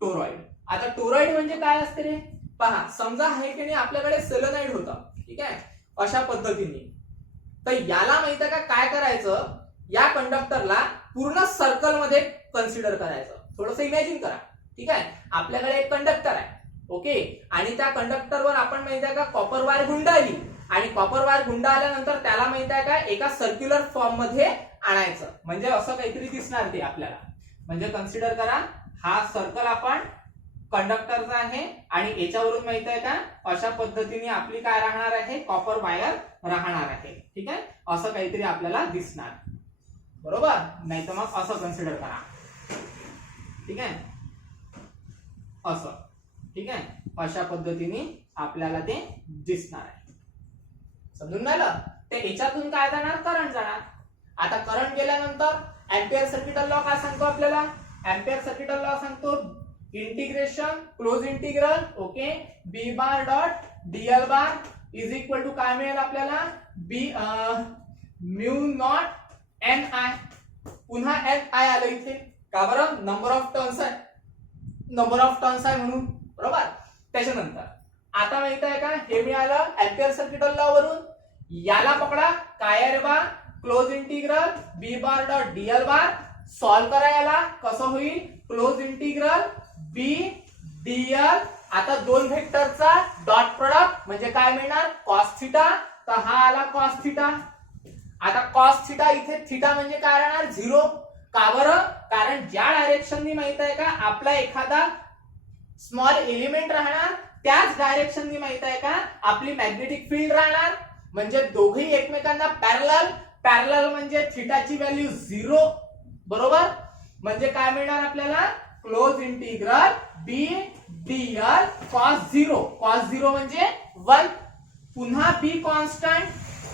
टोरॉइड. आता टोरॉइड म्हणजे काय असते रे? पहा, समजा आहे की नाही आपल्याकडे सेलेनाइड होतं, ठीक आहे, अशा पद्धतीने. तर याला माहित आहे का काय करायचं, या कंडक्टरला पूर्ण सर्कल मध्ये कन्सिडर करायचं. थोडंसं इमॅजिन करा, ठीक आहे, आपल्याकडे एक कंडक्टर आहे, ओके, आणि त्या कंडक्टरवर आपण माहित आहे का कॉपर वायर गुंडाळली, आणि कॉपर वायर गुंडाळल्यानंतर त्याला माहित आहे का एका सर्क्युलर फॉर्म मध्ये आणायचं, म्हणजे असं काहीतरी दिसणार ते आपल्याला. म्हणजे कन्सिडर करा, हा सर्कल आपण कंडक्टरचा आहे, आणि याच्यावरून माहित आहे का अशा पद्धतीने आपली काय राहणार आहे, कॉपर वायर राहणार आहे, ठीक आहे, असं काहीतरी आपल्याला दिसणार, बरोबर. नाही तर मग असं कन्सिडर करा, ठीक आहे, असं, ठीक आहे, अशा पद्धतीने आपल्याला ते दिसणार आहे. समजून झालं? ते याच्यातून काय जाणार, करंट जाणार. आता करंट गेल्यानंतर एम्पियर सर्किटल लॉ काय सांगतो आपल्याला, एम्पियर सर्किटल लॉ सांगतो integration close integral, okay, B bar dot Diehl bar is equal to काय मिळेल आपल्याला, B mu naught N I. पुन्हा एन आय आलं इथे, का बरं, नंबर ऑफ टर्न्स आहे, नंबर ऑफ टर्न्स आहे म्हणून, बरोबर. त्याच्यानंतर आता माहित आहे का हे मिळालं एम्पियर सर्किटल लॉ वरून. याला पकडा, काय आहे रे बा, close integral B bar dot Diehl bar. Solve करा याला, कसं होईल, क्लोज इंटिग्रल बी डीएल. आता दोन व्हेक्टरचा डॉट प्रोडक्ट म्हणजे काय मिळणार, कॉस थिटा. तर हा आला कॉस थिटा. आता कॉस थिटा इथे थिटा म्हणजे काय राहणार, 0. का बरं, कारण ज्या डायरेक्शननी माहित आहे का आपला एखादा स्मॉल एलिमेंट राहणार, त्याच डायरेक्शननी माहित आहे का आपली मॅग्नेटिक फील्ड राहणार. म्हणजे दोघेही एकमेकांना पॅरलल, पॅरलल म्हणजे थिटाची व्हॅल्यू 0, बरोबर. म्हणजे काय मिळणार आपल्याला, close integral B Diehl cos 0. Cos 0 म्हणजे 1. पुन्हा बी कॉन्स्टंट,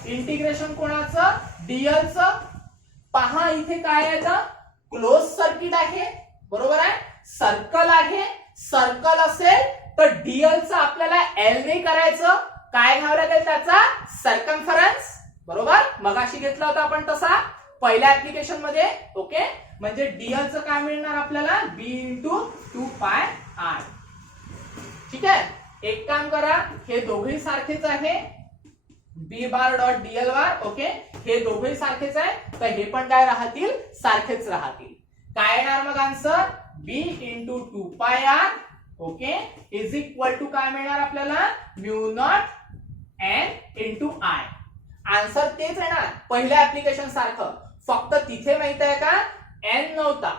इंटिग्रेशन कोणाचं, डीएल चं. पहा इथे काय आहे, क्लोज सर्किट आहे, बरोबर आहे, सर्कल आहे. सर्कल असेल तर डीएल चं आपल्याला एल नाही करायचं, काय घ्यावं लागेल त्याचा, सर्कम्फरन्स, बरोबर. मगाशी घेतला होता आपण तसा पहिल्या ऍप्लिकेशन मध्ये, ओके. म्हणजे डीएल चं काय मिळणार आपल्याला, बी इंटू 2 पाय आर. ठीक आहे, एक काम करा, हे दोघेही सारखेच आहे, B bar dot Diehl bar, okay, हे दोघेही सारखेच आहे, तर हे पण काय राहतील, सारखेच राहतील. काय येणार मग answer, B into 2 pi R, okay, is equal to काय मिळणार आपल्याला, mu naught N into I. Answer तेच येणार पहिल्या ऍप्लिकेशन सारखं, फक्त तिथे माहित आहे का एन नव्हता,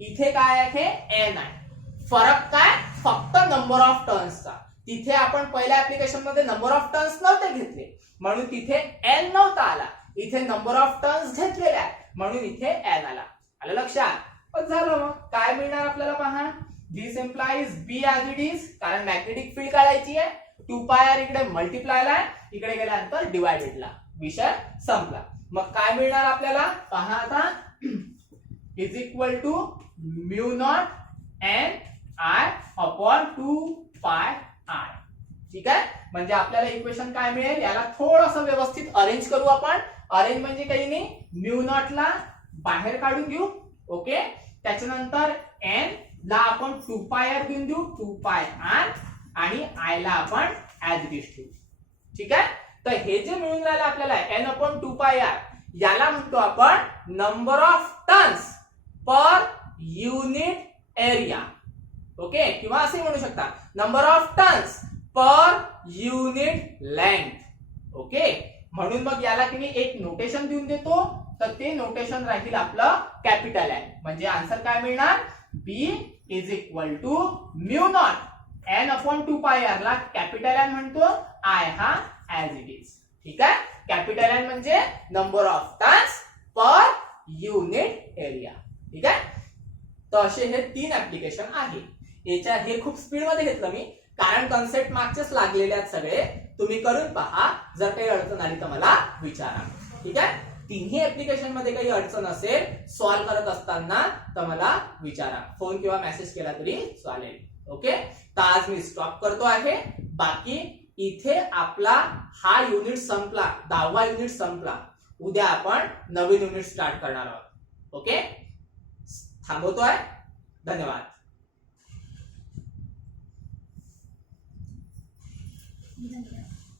इथे काय आहे, एन आहे. फरक काय, फक्त नंबर ऑफ टर्न्सचा. तिथे आपण पहिल्या ऍप्लिकेशन मध्ये नंबर ऑफ टर्न्स नव्हते घेतले, म्हणून तिथे एन नव्हता आला. इथे नंबर ऑफ टर्न्स घेतलेले आहे, म्हणून इथे एन आला. आलं लक्षात? झालं. मग काय मिळणार आपल्याला, पहा, this implies B as it is, कारण मॅग्नेटिक फील्ड काढायची आहे. 2 पाय आर इकडे मल्टिप्लायला आहे, इकडे गेल्यानंतर डिवायडेडला, विषय संपला. मग काय मिळणार आपल्याला, पहा आता, is equal to mu naught N I upon 2 pi R. ठीक आहे, म्हणजे आपल्याला इक्वेशन काय मिळेल, याला थोडंसं व्यवस्थित अरेंज करू आपण. अरेंज म्हणजे काही नाही, म्यू नॉट ला बाहेर काढून घेऊ, ओके. त्याच्यानंतर एन ला आपण 2 पाय आर देऊन देऊ, 2 पाय आर, आणि आय ला आपण ऍज इट इज ठेवू. ठीक आहे, तर हे जे मिळून राहिलं आपल्याला एन अपॉन 2 पाय आर, याला म्हणतो आपण number of turns per unit area, okay, किंवा असे म्हणू शकता number of turns per unit length, okay. म्हणून मग याला की मी एक नोटेशन देऊन देतो, तर ते नोटेशन राहील आपलं कॅपिटल एन. म्हणजे आन्सर काय मिळणार, B is equal to mu naught N upon 2 pi R ला कॅपिटल एन म्हणतो, आय हा ऍज इट इज. ठीक आहे, कॅपिटल एन म्हणजे number of turns per unit area. ठीक आहे, तर असे हे 3 ऍप्लिकेशन आहे. याच्या हे खूप स्पीड मध्ये घेतलं मी, कारण कन्सेप्ट मागचेच लागलेले आहेत सगळे. तुम्ही करून पहा, जर काही अडचण आली तर मला विचारा. ठीक आहे, तिन्ही ऍप्लिकेशन मध्ये काही अडचण असेल सॉल्व्ह करत असताना तर मला विचारा, फोन किंवा मेसेज केला तरी चालेल. ओके, तर आज मी स्टॉप करतो आहे. बाकी इथे आपला हा युनिट संपला, 10वा युनिट संपला. उद्या आपण नवीन युनिट स्टार्ट करणार आहोत. ओके, थांबवतोय. धन्यवाद. धन्यवाद.